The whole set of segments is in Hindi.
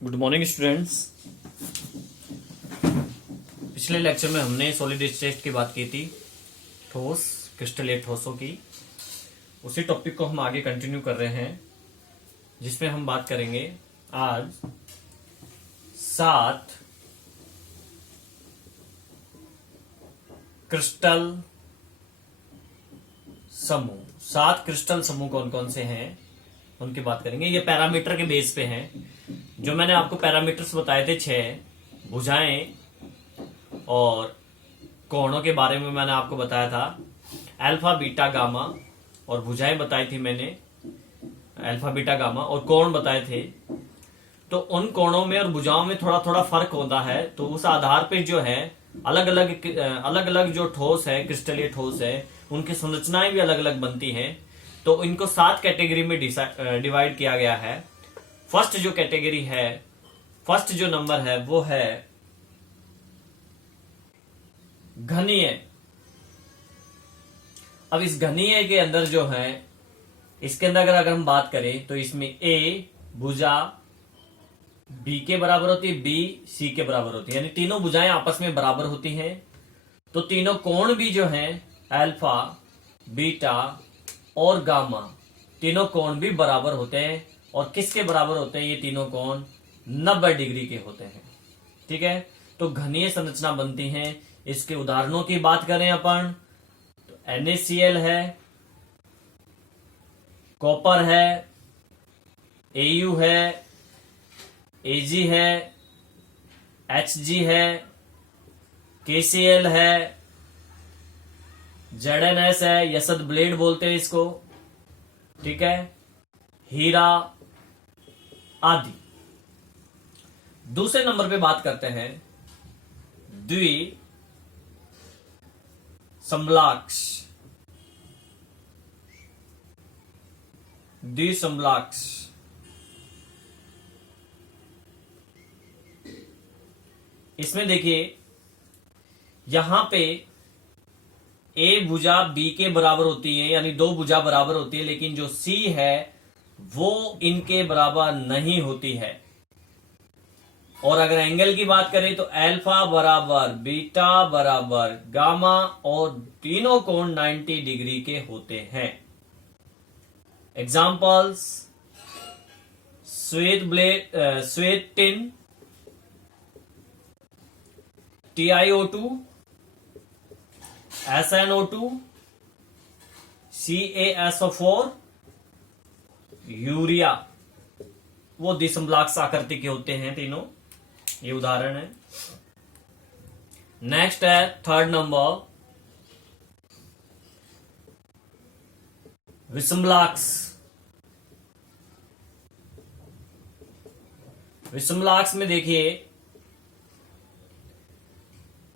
Good morning students. पिछले लेक्चर में हमने सॉलिड स्टेट की बात की थी, ठोस क्रिस्टलीय ठोसों की। उसी टॉपिक को हम आगे कंटिन्यू कर रहे हैं, जिसमें हम बात करेंगे आज 7 क्रिस्टल समूह। 7 क्रिस्टल समूह कौन कौन से हैं उनकी बात करेंगे। ये पैरामीटर के बेस पे हैं। जो मैंने आपको पैरामीटर्स बताए थे 6 भुजाएं और कोणों के बारे में मैंने आपको बताया था, अल्फा बीटा गामा, और भुजाएं बताई थी मैंने अल्फा बीटा गामा, और कोण बताए थे। तो उन कोणों में और भुजाओं में थोड़ा थोड़ा फर्क होता है, तो उस आधार पे जो है अलग अलग जो ठोस है, क्रिस्टलीय ठोस है, उनकी संरचनाएं भी अलग अलग बनती हैं। तो इनको 7 कैटेगरी में डिवाइड किया गया है। फर्स्ट जो कैटेगरी है, फर्स्ट जो नंबर है वो है घनीय। अब इस घनीय के अंदर जो है, इसके अंदर अगर हम बात करें तो इसमें ए भुजा बी के बराबर होती है, बी सी के बराबर होती है, यानी तीनों भुजाएं आपस में बराबर होती हैं। तो तीनों कोण भी जो हैं, अल्फा बीटा और गामा, तीनों कोण भी बराबर होते हैं। और किसके बराबर होते हैं ये तीनों कोण? 90 डिग्री के होते हैं। ठीक है, तो घनीय संरचना बनती है। इसके उदाहरणों की बात करें अपन तो NaCl है, कॉपर है, Au है, Ag है, Hg है, KCl है, ZnS है, यसद ब्लेड बोलते हैं इसको। ठीक है, हीरा आदि। दूसरे नंबर पे बात करते हैं द्वि समलाक्ष। द्विसमलाक्ष इसमें देखिए, यहां पे ए भुजा बी के बराबर होती है, यानी 2 भुजा बराबर होती है, लेकिन जो सी है वो इनके बराबर नहीं होती है। और अगर एंगल की बात करें तो अल्फा बराबर बीटा बराबर गामा, और तीनों कोण 90 डिग्री के होते हैं। एग्जाम्पल्स: श्वेत tin, TiO2, SnO2, CaSO4, urea, वो द्विसमलाक्ष आकृति के होते हैं तीनों। ये उदाहरण है। नेक्स्ट है थर्ड नंबर विषमलाक्ष। विषमलाक्ष में देखिए,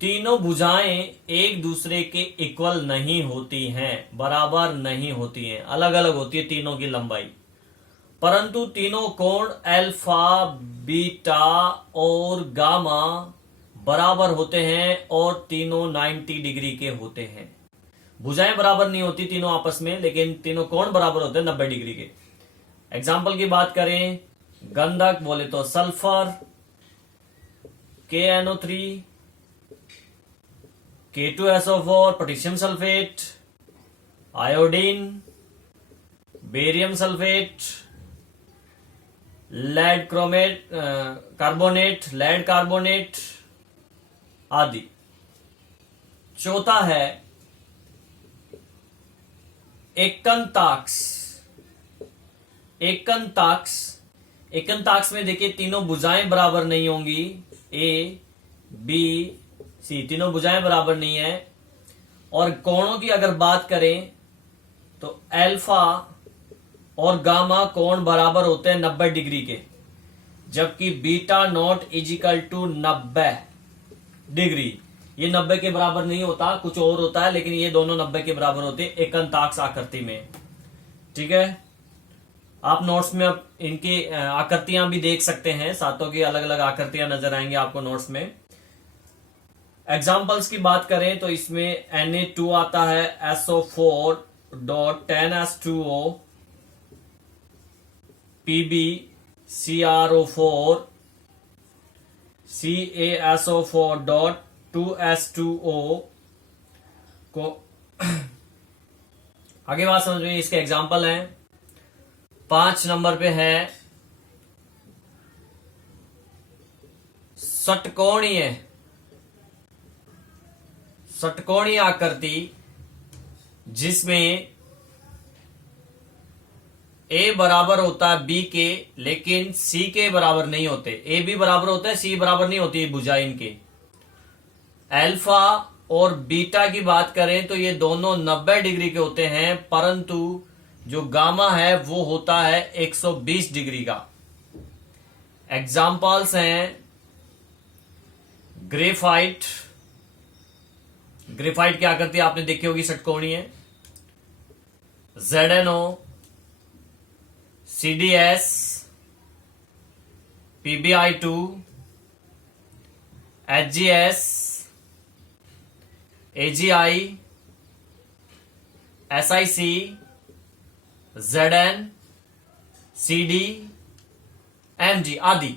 तीनों भुजाएं एक दूसरे के इक्वल नहीं होती हैं, बराबर नहीं होती हैं, अलग अलग होती है तीनों की लंबाई। परंतु तीनों कोण अल्फा बीटा और गामा बराबर होते हैं, और तीनों 90 डिग्री के होते हैं। भुजाएं बराबर नहीं होती तीनों आपस में, लेकिन तीनों कोण बराबर होते हैं 90 डिग्री के। एग्जाम्पल की बात करें, गंधक बोले तो sulphur, KNO3, K2SO4 potassium sulphate, iodine, barium sulphate, lead carbonate आदि। चौथा है एकंताक्ष। एकंताक्ष में देखिए, तीनों भुजाएं बराबर नहीं होंगी, A, B, C, तीनों भुजाएं बराबर नहीं है। और कोणों की अगर बात करें तो अल्फा और गामा कोण बराबर होते हैं 90 डिग्री के, जबकि beta not equal to 90 degree. ये 90 के बराबर नहीं होता, कुछ और होता है, लेकिन ये दोनों 90 के बराबर होते हैं एकंताक्ष आकृति में। ठीक है, आप नोट्स में अब इनकी आकृतियां भी देख सकते हैं, सातों की अलग अलग आकृतियां नजर आएंगे आपको नोट्स में। एग्जाम्पल्स की बात करें तो इसमें Na2 आता है, SO4.10H2O, PbCrO4, CaSO4.2S2O को आगे बात समझ में। इसके एग्जाम्पल हैं, 5 नंबर पे है षटकोणीय आकृति जिसमें ए बराबर होता है बी के, लेकिन सी के बराबर नहीं होते। ए बी बराबर होता है, सी बराबर नहीं होती भुजा इनके। अल्फा और बीटा की बात करें तो ये दोनों 90 डिग्री के होते हैं, परंतु जो गामा है वो होता है 120 डिग्री का। एग्जाम्पल्स हैं ग्रेफाइट। ग्रेफाइट की आकृति आपने देखी होगी, षटकोणीय। ZnO, CdS, PbI2, HgS, AgI, SiC, Zn, Cd, Mg आदि।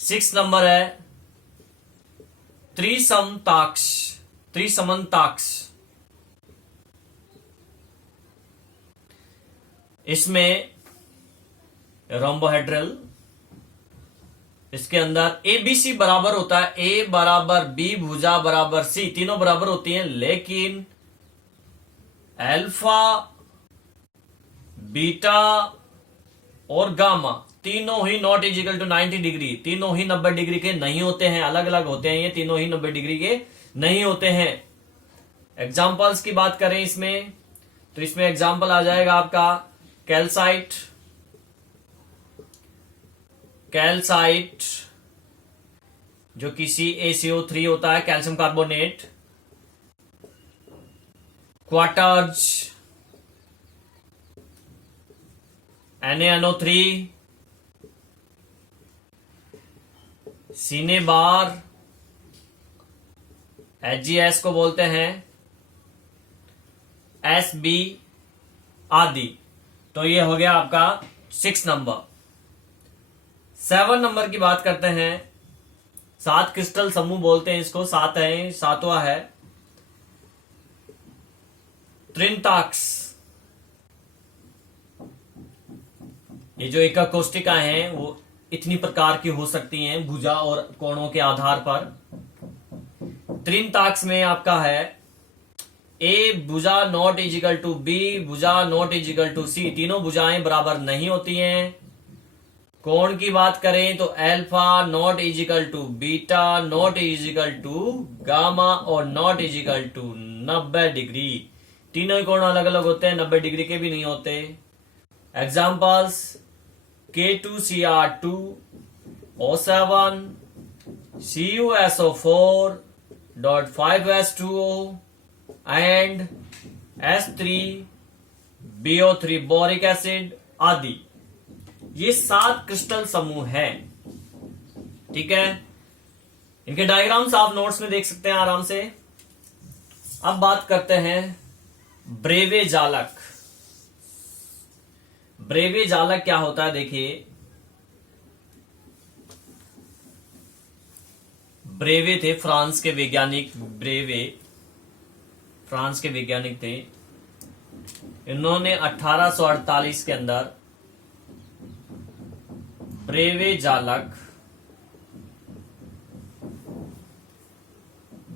6 नंबर है त्रिसमन्ताक्ष। इसमें रोम्बोहेड्रल, इसके अंदर ABC बराबर होता है, A बराबर B भुजा बराबर C, तीनों बराबर होती हैं, लेकिन अल्फा, बीटा और गामा तीनों ही नॉट इजिकल टू 90 डिग्री, तीनों ही 90 डिग्री के नहीं होते हैं, अलग अलग होते हैं। ये तीनों ही 90 डिग्री के नहीं होते हैं। एग्जाम्पल्स की बात करें इसमें, तो इसमें एग्जाम्पल आ जाएगा आपका कैल्साइट जो कि CaCO3 होता है, calcium carbonate. Quartz NaNO3, cinnabar HgS को बोलते हैं, Sb आदि। तो ये हो गया आपका 6 नंबर। 7 नंबर की बात करते हैं। 7 क्रिस्टल समूह बोलते हैं इसको, 7 है, 7वां है त्रिंताक्स। ये जो एकक कोष्टिका हैं वो इतनी प्रकार की हो सकती हैं भुजा और कोणों के आधार पर। त्रिंताक्स में आपका है A भुजा नॉट इजिकल टू B, भुजा नॉट इजिकल टू C, तीनों भुजाएं बराबर नहीं होती हैं। कोण की बात करें तो alpha not equal to beta not equal to gamma और नॉट इजिकल टू 90 डिग्री। तीनों कोण अलग अलग होते हैं, 90 डिग्री के भी नहीं होते। Examples K2Cr2O7, CuSO4.5S2O and H3BO3 boric acid आदि। ये 7 क्रिस्टल समूह हैं, ठीक है। इनके डायग्राम्स आप नोट्स में देख सकते हैं आराम से। अब बात करते हैं ब्रेवे जालक। ब्रेवे जालक क्या होता है, देखिए। ब्रेवे थे फ्रांस के वैज्ञानिक, फ्रांस के वैज्ञानिक थे। इन्होंने 1848 के अंदर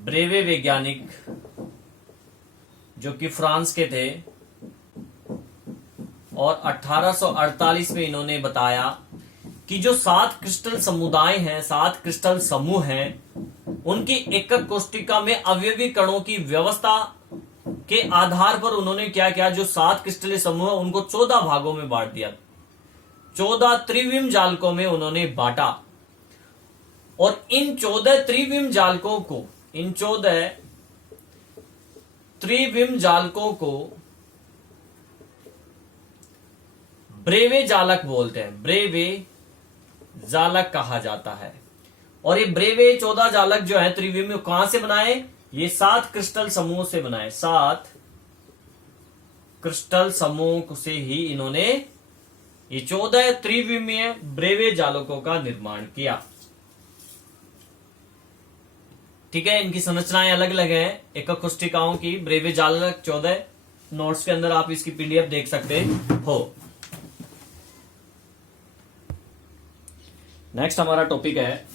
ब्रेवे वैज्ञानिक जो कि फ्रांस के थे, और 1848 में इन्होंने बताया कि जो 7 क्रिस्टल समुदाय हैं, 7 क्रिस्टल समूह हैं, उनकी एकक कोष्टिका में अवयवी कणों की व्यवस्था के आधार पर उन्होंने क्या किया, जो 7 क्रिस्टलीय समूह उनको 14 भागों में बांट दिया। 14 त्रिविम जालकों में उन्होंने बांटा, और इन 14 त्रिविम जालकों को ब्रेवे जालक बोलते हैं, ब्रेवे जालक कहा जाता है। और ये ब्रेवे 14 जालक जो है त्रिविम कहां से बनाए, ये 7 क्रिस्टल समूह से बनाए। 7 क्रिस्टल समूह से ही इन्होंने ये 14 त्रिविमीय ब्रेवे जालकों का निर्माण किया। ठीक है, इनकी संरचनाएं अलग अलग है एकक कोष्टिकाओं की। ब्रेवे जालक 14 नोट्स के अंदर आप इसकी पीडीएफ देख सकते हो। नेक्स्ट हमारा टॉपिक है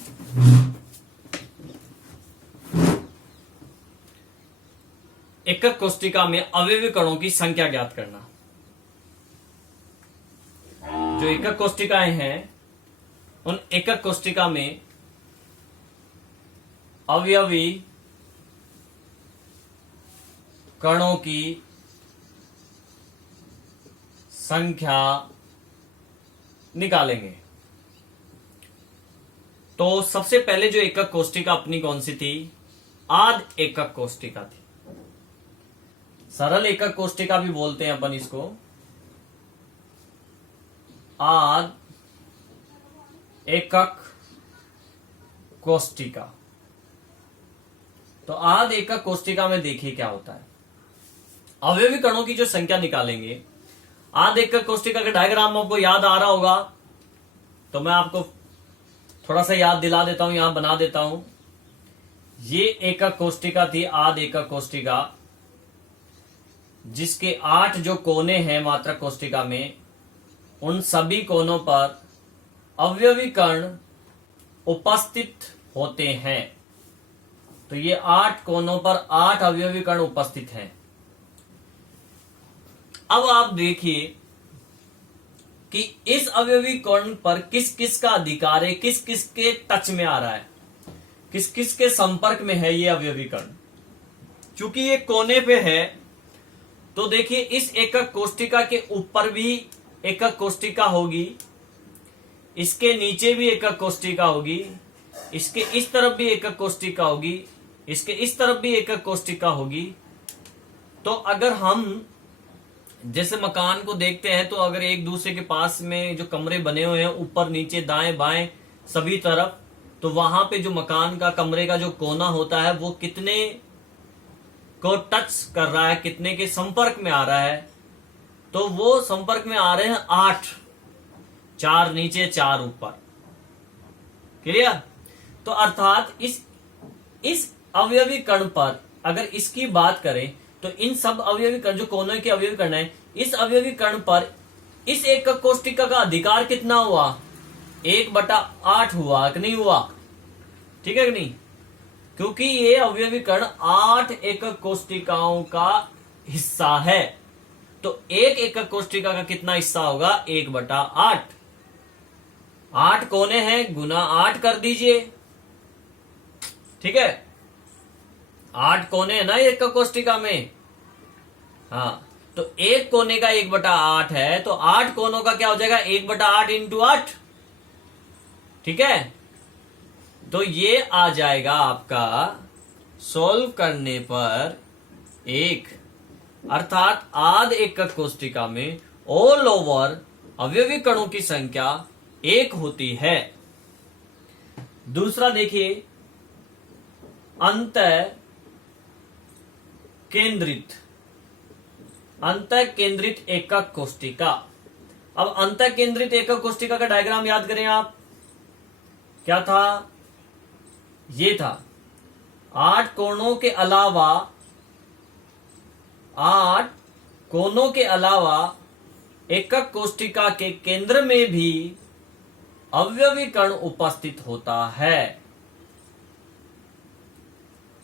एकक कोष्टिका में अवयवी कणों की संख्या ज्ञात करना। जो एकक कोष्टिकाएं हैं उन एकक कोष्टिका में अवयवी कणों की संख्या निकालेंगे। तो सबसे पहले जो एकक कोष्टिका अपनी कौन सी थी? आद एकक कोष्टिका थी। सरल एकक कोष्टिका भी बोलते हैं अपन इसको, आद एकक कोष्टिका। तो आद एकक कोष्टिका में देखिए क्या होता है। अवयवी कणों की जो संख्या निकालेंगे, आद एकक कोष्टिका का डायग्राम आपको याद आ रहा होगा, तो मैं आपको थोड़ा सा याद दिला देता हूं, यहां बना देता हूं। ये एकक कोष्टिका थी, आद एकक कोष्टिका, जिसके 8 जो कोने हैं मात्रक कोष्टिका में, उन सभी कोनों पर अवयवी कण उपस्थित होते हैं। तो ये 8 कोनों पर 8 अवयवी कण उपस्थित हैं। अब आप देखिए कि इस अवयवी कण पर किस किस का अधिकार है, किस किस के टच में आ रहा है, किस किस के संपर्क में है ये अवयवी कण। चूंकि ये कोने पे है, तो देखिए इस एकक कोष्टिका के ऊपर भी एकक कोष्टिका होगी, इसके नीचे भी एकक कोष्टिका होगी, इसके इस तरफ भी एकक कोष्टिका होगी, इसके इस तरफ भी एकक कोष्टिका होगी। तो अगर हम जैसे मकान को देखते हैं, तो अगर एक दूसरे के पास में जो कमरे बने हुए हैं ऊपर नीचे दाएं बाएं सभी तरफ, तो वहां पे जो मकान का कमरे का जो कोना होता है वो कितने को टच कर रहा है, कितने के संपर्क में आ रहा है? तो वो संपर्क में आ रहे हैं 8, 4 नीचे 4 ऊपर। क्लियर? तो अर्थात इस अवयवी कण पर अगर इसकी बात करें, तो इन सब अवयवी कण जो कोनों के अवयवी कण है, इस अवयवी कण पर इस एकक कोष्टिका का अधिकार कितना हुआ? 1/8 हुआ कि नहीं हुआ? ठीक है कि नहीं? क्योंकि ये अवयवी कण 8 एकक कोष्टिकाओं का हिस्सा है। तो एक एकक कोष्टिका का कितना हिस्सा होगा? 1/8। 8 कोने हैं, गुना 8 कर दीजिए। ठीक है, 8 कोने है ना एकक कोष्टिका में। हाँ, तो एक कोने का 1/8 है, तो 8 कोनों का क्या हो जाएगा? 1/8 इंटू 8। ठीक है, तो ये आ जाएगा आपका सॉल्व करने पर 1। अर्थात आध एकक कोष्टिका में ऑल ओवर अवयवी कणों की संख्या 1 होती है। दूसरा देखिए, अंतः केंद्रित एकक कोष्टिका। अब अंतः केंद्रित एकक कोष्टिका का डायग्राम याद करें आप, क्या था? ये था 8 कोनों के अलावा 8 कोनों के अलावा एकक कोष्टिका के केंद्र में भी अवयवी कण उपस्थित होता है।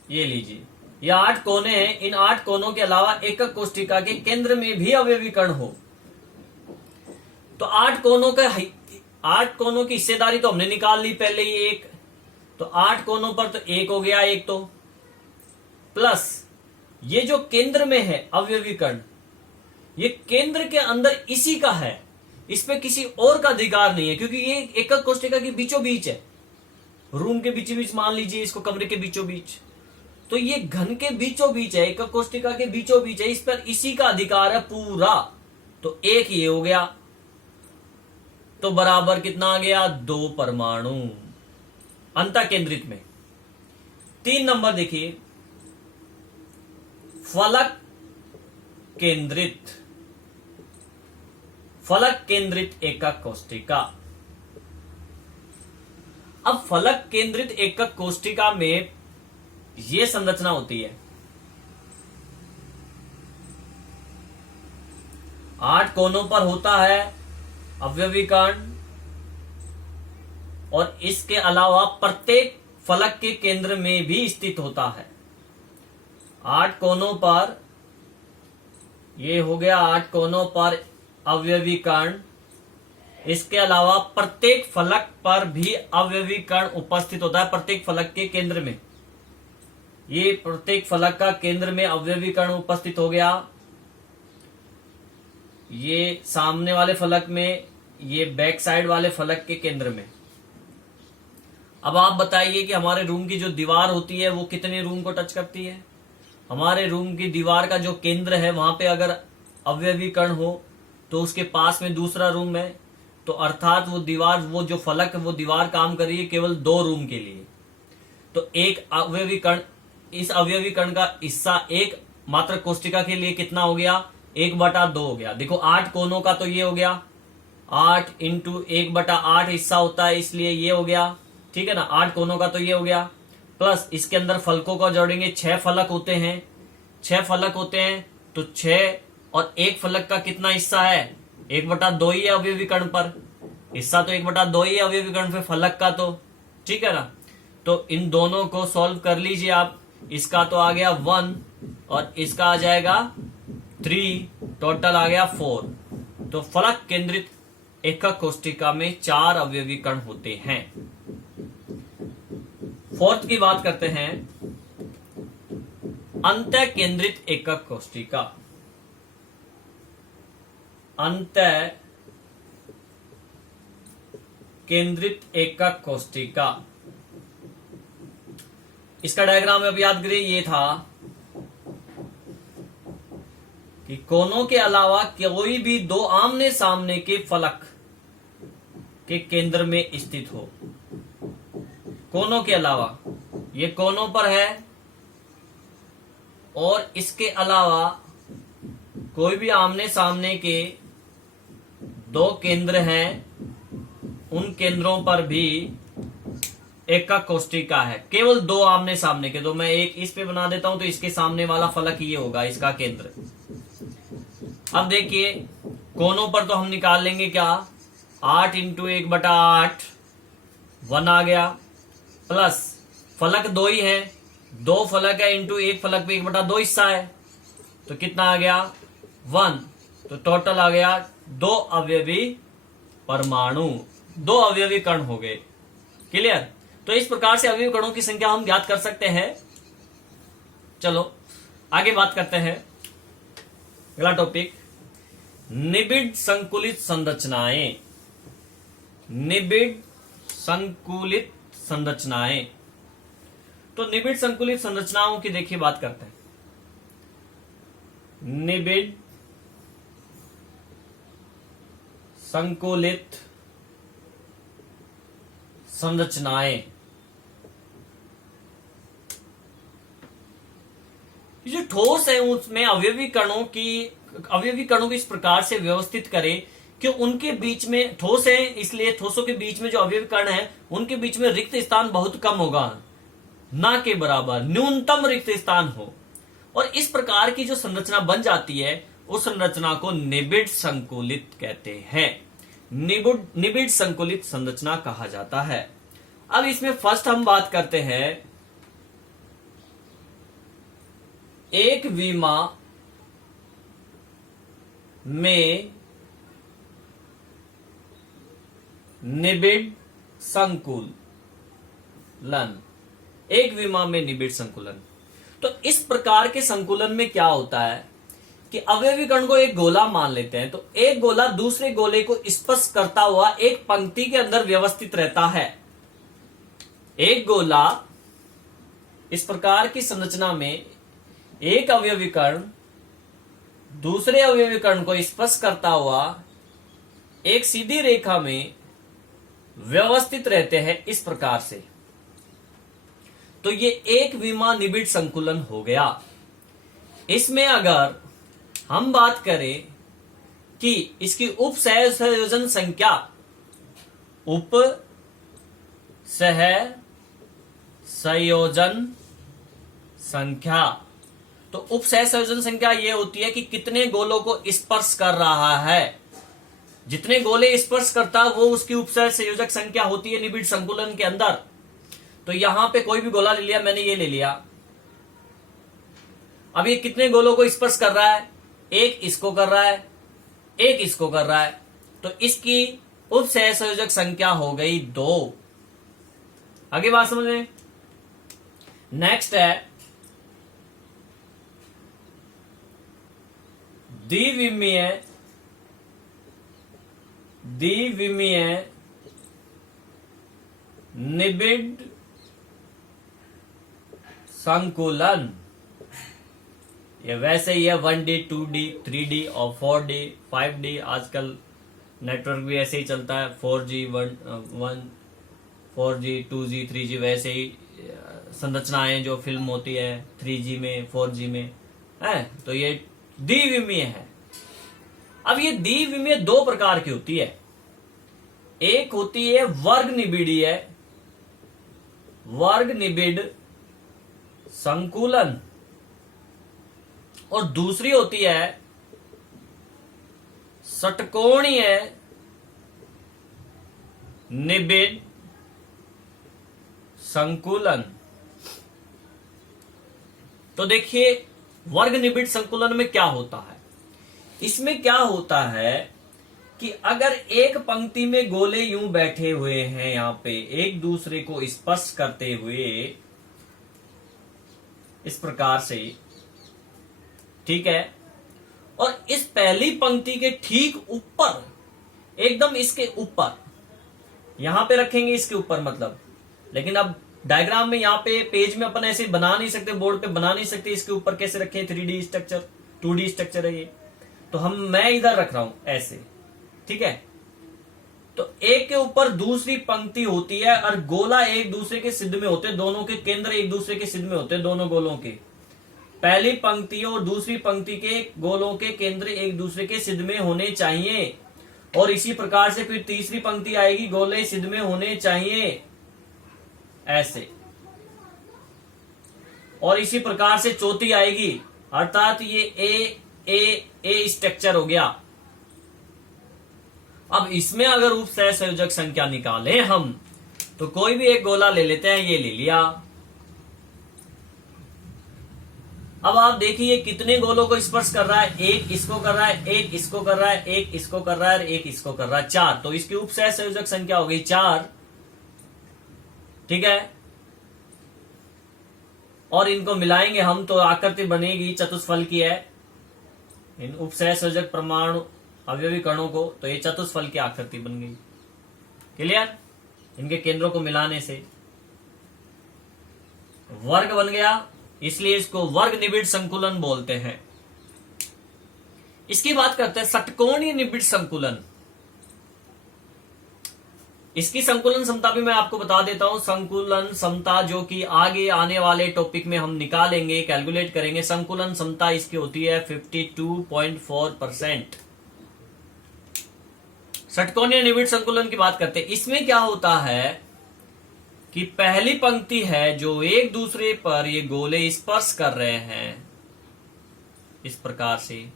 ये लीजिए, ये 8 कोने हैं, इन 8 कोनों के अलावा एकक कोष्टिका के केंद्र में भी अवयवी कण हो। तो 8 कोनों की हिस्सेदारी तो हमने निकाल ली पहले ही 1, तो 8 कोनों पर तो 1 हो गया, 1 तो प्लस ये जो केंद्र में है अवयवी कण, ये केंद्र के अंदर इसी का है, इस पे किसी और का अधिकार नहीं है, क्योंकि ये एकक कोष्टिका के बीचों बीच है। रूम के बीचों बीच मान लीजिए इसको, कमरे के बीचों बीच, तो ये घन के बीचों बीच है, एकक कोष्टिका के बीचों बीच है, इस पर इसी का अधिकार है पूरा। तो 1 ये हो गया, तो बराबर कितना आ गया? 2 परमाणु अंतः केंद्रित में। 3 नंबर देखिए, फलक केंद्रित एकक कोष्टिका। अब फलक केंद्रित एकक कोष्टिका में ये संरचना होती है। 8 कोनों पर होता है अवयवीकरण, और इसके अलावा प्रत्येक फलक के केंद्र में भी स्थित होता है। 8 कोनों पर, ये हो गया 8 कोनों पर अवयवीकरण, इसके अलावा प्रत्येक फलक पर भी अवयवीकरण उपस्थित होता है, प्रत्येक फलक के केंद्र में। ये प्रत्येक फलक का केंद्र में अवयवीकरण उपस्थित हो गया, ये सामने वाले फलक में, ये बैक साइड वाले फलक के केंद्र में। अब आप बताइए कि हमारे रूम की जो दीवार होती है वो कितने रूम को टच करती है? हमारे रूम की दीवार का जो केंद्र है वहां पे अगर अवयवीकरण हो तो उसके पास में दूसरा रूम है, तो अर्थात वो दीवार, वो जो फलक है वो दीवार काम कर रही है केवल 2 रूम के लिए। तो एक अवयवीकरण, इस अवयवीकरण का हिस्सा एक मात्र कोष्टिका के लिए कितना हो गया? 1/2 हो गया। देखो 8 कोनों का तो ये हो गया 8 इंटू 1/8 हिस्सा होता है, इसलिए ये हो गया, ठीक है ना। 8 कोनों का तो ये हो गया, प्लस इसके अंदर फलकों को जोड़ेंगे, 6 फलक होते हैं, 6 फलक होते हैं, तो 6 और एक फलक का कितना हिस्सा है? 1/2 ही है अवयवीकरण पर, हिस्सा तो 1/2 ही है अवयवीकरण पे फलक का, तो ठीक है ना। तो इन दोनों को सॉल्व कर लीजिए आप, इसका तो आ गया 1 और इसका आ जाएगा 3, टोटल आ गया 4। तो फलक केंद्रित एकक कोष्टिका में 4 अवयवीकरण होते हैं। 4th की बात करते हैं, अंतः केंद्रित एकक कोष्टिका। अंतः केंद्रित एकक कोष्टिका, इसका डायग्राम अब याद करिए, ये था कि कोनों के अलावा कोई भी 2 आमने सामने के फलक के केंद्र में स्थित हो। कोनों के अलावा, ये कोनों पर है, और इसके अलावा कोई भी आमने सामने के 2 केंद्र हैं, उन केंद्रों पर भी एकक कोष्टिका है। केवल 2 आमने सामने के, तो मैं एक इस पे बना देता हूं, तो इसके सामने वाला फलक ये होगा इसका केंद्र। अब देखिए कोनों पर तो हम निकाल लेंगे क्या, 8 इंटू 1/8 1 आ गया, प्लस फलक 2 ही है, 2 फलक है इंटू एक फलक पे 1/2 हिस्सा है, तो कितना आ गया 1। तो टोटल आ गया 2 अवयवी परमाणु, 2 अवयवी कण हो गए। क्लियर? तो इस प्रकार से अवयवी कणों की संख्या हम ज्ञात कर सकते हैं। चलो आगे बात करते हैं, अगला टॉपिक, निबिड संकुलित संरचनाएं। निबिड संकुलित संरचनाएं, तो निबिड संकुलित संरचनाओं की देखिए बात करते हैं। निबिड संकुलित संरचनाएं, जो ठोस है उसमें अवयवी कणों को इस प्रकार से व्यवस्थित करें कि उनके बीच में, ठोस है इसलिए ठोसों के बीच में जो अवयवी कण है उनके बीच में रिक्त स्थान बहुत कम होगा, ना के बराबर न्यूनतम रिक्त स्थान हो, और इस प्रकार की जो संरचना बन जाती है उस संरचना को निबिड संकुलित कहते हैं। निबिड संकुलित संरचना कहा जाता है। अब इसमें फर्स्ट हम बात करते हैं, एक विमा में निबिड संकुलन, एक विमा में निबिड संकुलन। तो इस प्रकार के संकुलन में क्या होता है कि अवयवी कण को एक गोला मान लेते हैं, तो एक गोला दूसरे गोले को स्पर्श करता हुआ एक पंक्ति के अंदर व्यवस्थित रहता है। एक गोला, इस प्रकार की संरचना में एक अवयवी कण दूसरे अवयवी कण को स्पर्श करता हुआ एक सीधी रेखा में व्यवस्थित रहते हैं इस प्रकार से, तो ये एक विमा निबिड संकुलन हो गया। इसमें अगर हम बात करें कि इसकी उप सहसंयोजन संख्या, उप सहसंयोजन संख्या। तो उपसह संयोजन संख्या ये होती है कि कितने गोलों को स्पर्श कर रहा है। जितने गोले स्पर्श करता है वो उसकी उपसह संयोजक संख्या होती है निबिड़ संकुलन के अंदर। तो यहां पे कोई भी गोला ले लिया, मैंने ये ले लिया। अब ये कितने गोलों को स्पर्श कर रहा है? एक इसको कर रहा है, एक इसको कर रहा है, तो इसकी उपसह संयोजक संख्या हो गई 2। आगे बात समझ में। नेक्स्ट है द्विविमीय निबिड़ संकुलन। ये वैसे ही है 1D 2D 3D और 4D 5D। आजकल नेटवर्क भी ऐसे ही चलता है, 4G 4G 2G 3G, वैसे ही संरचनाएं जो फिल्म होती है 3G में 4G में है। तो ये द्विविमीय है। अब ये द्विविमीय 2 प्रकार की होती है। एक होती है वर्ग निबिड़ीय, वर्ग निबिड़ संकुलन, और दूसरी होती है षटकोणीय निबिड़ संकुलन। तो देखिए वर्ग निबिड़ संकुलन में क्या होता है। इसमें क्या होता है कि अगर एक पंक्ति में गोले यूं बैठे हुए हैं, यहां पे एक दूसरे को स्पर्श करते हुए इस प्रकार से, ठीक है, और इस पहली पंक्ति के ठीक ऊपर, एकदम इसके ऊपर, यहां पे रखेंगे इसके ऊपर मतलब, लेकिन अब डायग्राम में यहां पे पेज में अपन ऐसे बना नहीं सकते, बोर्ड पे बना नहीं सकते, इसके ऊपर कैसे रखें, 3D स्ट्रक्चर 2D स्ट्रक्चर है ये, तो मैं इधर रख रहा हूं ऐसे, ठीक है। तो एक के ऊपर दूसरी पंक्ति होती है और गोला एक दूसरे के सिद्ध में होते हैं, दोनों के केंद्र एक दूसरे के सिद्ध में होते हैं, दोनों गोलों के पहली पंक्ति और दूसरी पंक्ति के गोलों के केंद्र एक दूसरे के सिद्ध में होने चाहिए, और इसी प्रकार से फिर तीसरी पंक्ति आएगी, गोले सिद्ध में होने चाहिए ऐसे, और इसी प्रकार से चौथी आएगी, अर्थात ये ए स्ट्रक्चर हो गया। अब इसमें अगर उपसह संयोजक संख्या निकालें हम, तो कोई भी एक गोला ले लेते हैं, ये ले लिया। अब आप देखिए कितने गोलों को स्पर्श कर रहा है, एक इसको कर रहा है, एक इसको कर रहा है, एक इसको कर रहा है और एक इसको कर रहा है, 4। तो इसकी उपसह संयोजक संख्या हो गई 4, ठीक है। और इनको मिलाएंगे हम तो आकृति बनेगी चतुष्फल की है, इन उपसह संयोजक परमाणु अवयवी कणों को, तो ये चतुष्फल की आकृति बन गई। क्लियर? इनके केंद्रों को मिलाने से वर्ग बन गया, इसलिए इसको वर्ग निबिड़ संकुलन बोलते हैं। इसकी बात करते हैं षटकोणीय निबिड़ संकुलन। इसकी संकुलन समता भी मैं आपको बता देता हूं। संकुलन समता जो कि आगे आने वाले टॉपिक में हम निकालेंगे, कैलकुलेट करेंगे। संकुलन समता इसकी होती है 52.4%। षटकोणीय निबिड़ संकुलन की बात करते हैं। इसमें क्या होता है कि पहली पंक्ति है जो एक दूसरे पर ये गोले स्पर्श कर रहे हैं इस प्रकार से,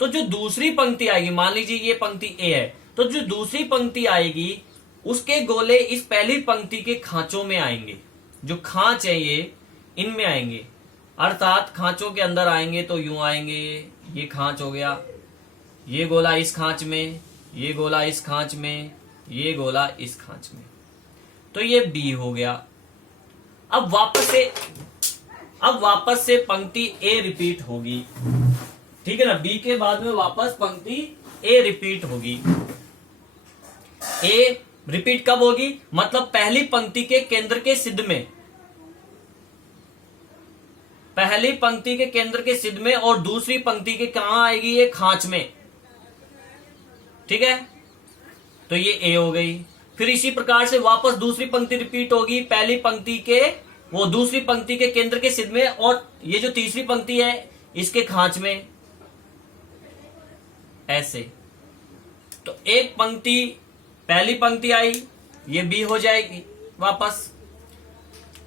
तो जो दूसरी पंक्ति आएगी, मान लीजिए ये पंक्ति ए है, तो जो दूसरी पंक्ति आएगी उसके गोले इस पहली पंक्ति के खांचों में आएंगे। जो खांच है ये इनमें आएंगे, अर्थात खांचों के अंदर आएंगे तो यूं आएंगे, ये खांच हो गया, ये गोला इस खांच में, ये गोला इस खांच में, ये गोला इस खांच में, तो ये बी हो गया। अब वापस से पंक्ति ए रिपीट होगी, ठीक है ना। बी के बाद में वापस पंक्ति ए रिपीट होगी। ए रिपीट कब होगी? मतलब पहली पंक्ति के केंद्र के सिद्ध में, पहली पंक्ति के केंद्र के सिद्ध में, और दूसरी पंक्ति के कहां आएगी? ये खांच में, ठीक है। तो ये ए हो गई। फिर इसी प्रकार से वापस दूसरी पंक्ति रिपीट होगी, पहली पंक्ति के वो दूसरी पंक्ति के केंद्र के सिद्ध में, और ये जो तीसरी पंक्ति है इसके खांच में, ऐसे। तो एक पंक्ति, पहली पंक्ति आई, ये बी हो जाएगी वापस।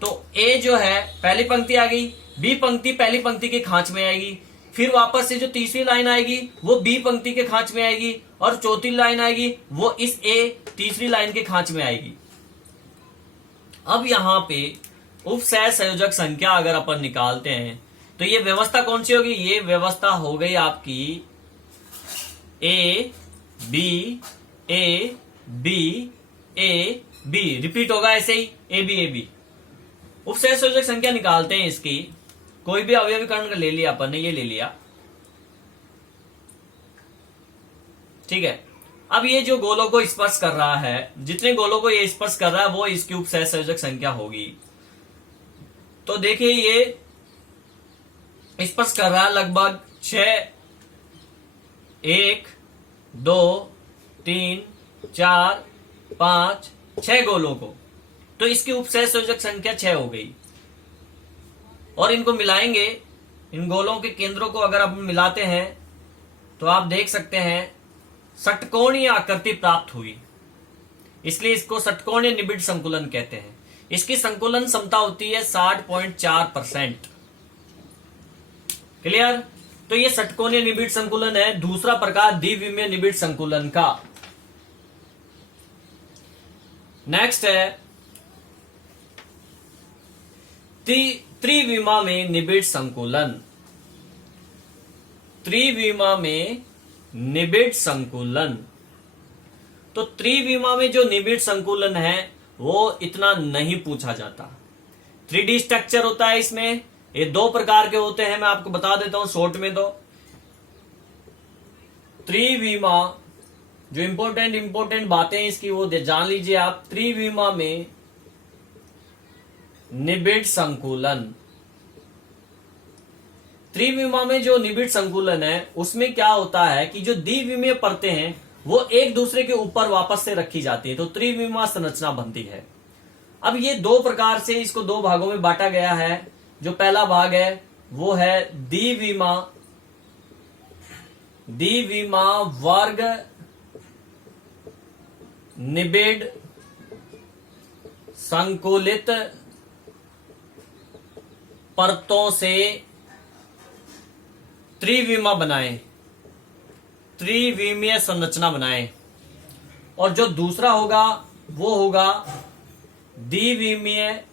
तो ए जो है, पहली पंक्ति आ गई, बी पंक्ति पहली पंक्ति के खांच में आएगी, फिर वापस से जो तीसरी लाइन आएगी वो बी पंक्ति के खांच में आएगी, और चौथी लाइन आएगी वो इस ए तीसरी लाइन के खांच में आएगी। अब यहां पे उपसय संयोजक संख्या अगर अपन निकालते हैं तो ये व्यवस्था कौन सी होगी? ये व्यवस्था हो गई आपकी A B A B A B, repeat होगा ऐसे ही ए बी ए बी। उपसय संयोजक संख्या निकालते हैं इसकी, कोई भी अवयवीकरण ले लिया अपन ने, ये ले लिया, ठीक है। अब ये जो गोलों को स्पर्श कर रहा है, जितने गोलों को ये स्पर्श कर रहा है वो इसकी उपसय संयोजक संख्या होगी। तो देखिए ये स्पर्श कर रहा है लगभग 6, 1 2 3 4 5 6 गोलों को, तो इसकी उपसय संयोजक संख्या 6 हो गई। और इनको मिलाएंगे, इन गोलों के केंद्रों को अगर आप मिलाते हैं तो आप देख सकते हैं षटकोणीय आकृति प्राप्त हुई, इसलिए इसको षटकोणीय निबिड़ संकुलन कहते हैं। इसकी संकुलन क्षमता होती है 60.4%। क्लियर? तो ये षटकोणीय निबिड़ संकुलन है, दूसरा प्रकार द्विविमीय निबिड़ संकुलन का। नेक्स्ट है त्रिविमा में निबिड़ संकुलन। त्रिविमा में निबिड़ संकुलन, तो त्रिविमा में जो निबिड़ संकुलन है वो इतना नहीं पूछा जाता। 3D स्ट्रक्चर होता है इसमें, ये 2 प्रकार के होते हैं, मैं आपको बता देता हूं शॉर्ट में। तो त्रिविमा जो इंपॉर्टेंट बातें इसकी वो जान लीजिए आप। त्रिविमा में निबिड़ संकुलन, त्रिविमा में जो निबिड़ संकुलन है उसमें क्या होता है कि जो द्विविमीय परतें हैं वो एक दूसरे के ऊपर वापस से रखी जाती है, तो त्रिविमा संरचना बनती है। अब ये 2 प्रकार से इसको 2 भागों में बांटा गया है। जो पहला भाग है वो है द्विविमा वर्ग निबिड़ संकुलित परतों से त्रिविमा बनाएं, त्रिविमीय संरचना बनाएं। और जो दूसरा होगा वो होगा द्विविमीय,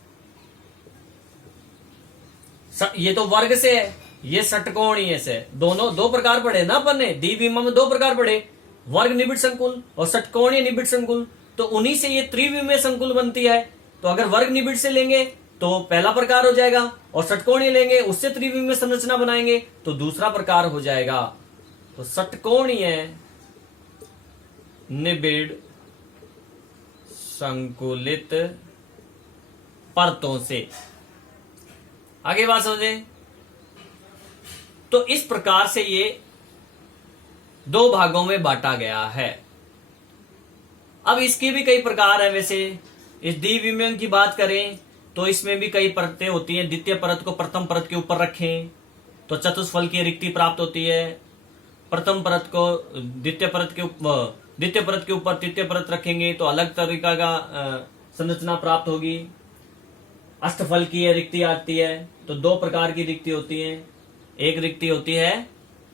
ये तो वर्ग से है, ये षटकोणीय से। दोनों 2 प्रकार पढ़े ना अपन ने, द्विविमा में 2 प्रकार पढ़े, वर्ग निबिड़ संकुल और षटकोणीय निबिड़ संकुल। तो उन्हीं से ये त्रिविमीय संकुल बनती है। तो अगर वर्ग निबिड़ से लेंगे तो पहला प्रकार हो जाएगा, और षटकोणीय लेंगे उससे त्रिविमीय संरचना बनाएंगे तो दूसरा प्रकार हो जाएगा। तो षटकोणीय निबिड़ संकुलित परतों से। आगे बात समझे? तो इस प्रकार से ये 2 भागों में बांटा गया है। अब इसके भी कई प्रकार है। वैसे इस द्विविमीय की बात करें तो इसमें भी कई परतें होती हैं। द्वितीय परत को प्रथम परत के ऊपर रखें तो चतुष्फल की रिक्ति प्राप्त होती है। प्रथम परत को द्वितीय परत के ऊपर तृतीय परत रखेंगे तो अलग तरीका का संरचना प्राप्त होगी। अष्टफल की रिक्ति आती है, तो 2 प्रकार की रिक्ति होती है। एक रिक्ति होती है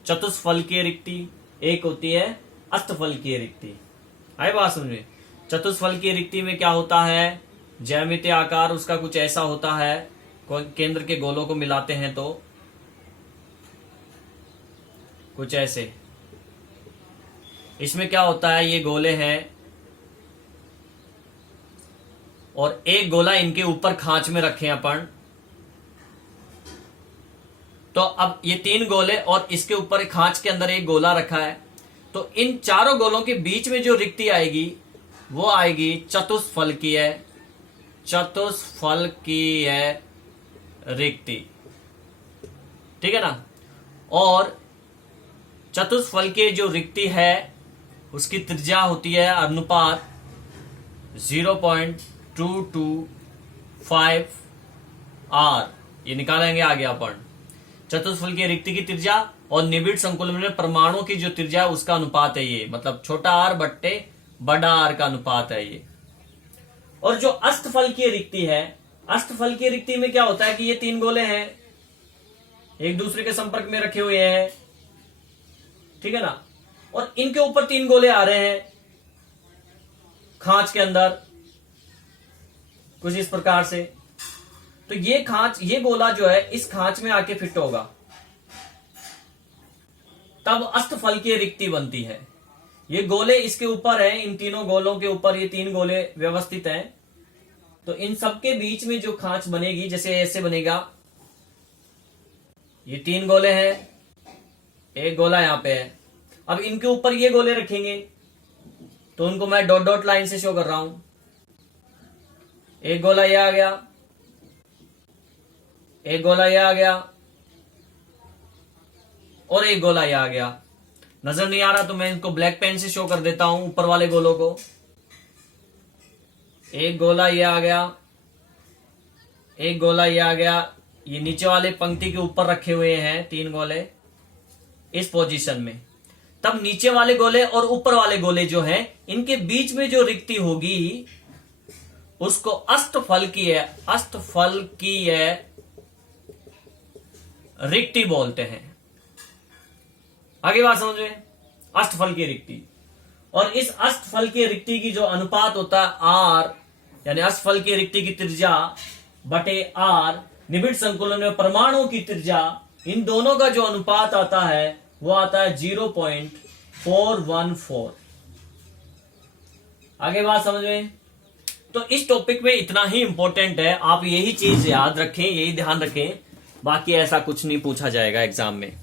चतुष्फल की रिक्ति, एक होती है अष्टफल की रिक्ति। आए बात समझ में? चतुष्फल की रिक्ति में क्या होता है, ज्यामितीय आकार उसका कुछ ऐसा होता है, केंद्र के गोलों को मिलाते हैं तो कुछ ऐसे। इसमें क्या होता है, ये गोले हैं और एक गोला इनके ऊपर खांच में रखे अपन। तो अब ये 3 गोले और इसके ऊपर खांच के अंदर एक गोला रखा है, तो इन चारों गोलों के बीच में जो रिक्ति आएगी वो आएगी चतुष्फलकीय रिक्ति। ठीक है ना? और चतुष्फलकीय जो रिक्ति है उसकी त्रिज्या होती है अनुपात 0.225 r। ये निकालेंगे आगे अपन। चतुष्फलकीय रिक्ति की त्रिज्या और निबिड़ संकुलन में परमाणु की जो त्रिज्या उसका अनुपात है ये, मतलब छोटा r बट्टे बड़ा r का अनुपात है ये। और जो अष्टफलकीय रिक्ति है, अष्टफलकीय रिक्ति में क्या होता है कि ये 3 गोले हैं, एक दूसरे के संपर्क में रखे हुए हैं, ठीक है ना, और इनके ऊपर 3 गोले आ रहे हैं खांच के अंदर, कुछ इस प्रकार से। तो ये गोला जो है इस खांच में आके फिट होगा, तब अष्टफल की रिक्ति बनती है। ये गोले इसके ऊपर है, इन तीनों गोलों के ऊपर ये 3 गोले व्यवस्थित हैं। तो इन सबके बीच में जो खांच बनेगी, जैसे ऐसे बनेगा, ये 3 गोले हैं, एक गोला यहां पे है। अब इनके ऊपर ये गोले रखेंगे, तो उनको मैं डॉट डॉट लाइन से शो कर रहा हूं। एक गोला ये आ गया, एक गोला ये आ गया, और एक गोला ये आ गया। नजर नहीं आ रहा तो मैं इनको ब्लैक पेन से शो कर देता हूं ऊपर वाले गोलों को। एक गोला ये आ गया, एक गोला ये आ गया। ये नीचे वाले पंक्ति के ऊपर रखे हुए हैं 3 गोले इस पोजीशन में। तब नीचे वाले गोले और ऊपर वाले गोले जो हैं, इनके बीच में जो रिक्ति होगी उसको अष्टफल की है रिक्ति बोलते हैं। आगे बात समझ में, अष्टफल की रिक्ति। और इस अष्टफल की रिक्ति की जो अनुपात होता है आर, यानी अष्टफल की रिक्ति की त्रिज्या बटे आर, निबिड़ संकुलन में परमाणुओं की त्रिज्या, इन दोनों का जो अनुपात आता है वो आता है 0.414। आगे बात समझ में। तो इस टॉपिक में इतना ही इंपॉर्टेंट है, आप यही चीज याद रखें, यही ध्यान रखें, बाकी ऐसा कुछ नहीं पूछा जाएगा एग्जाम में।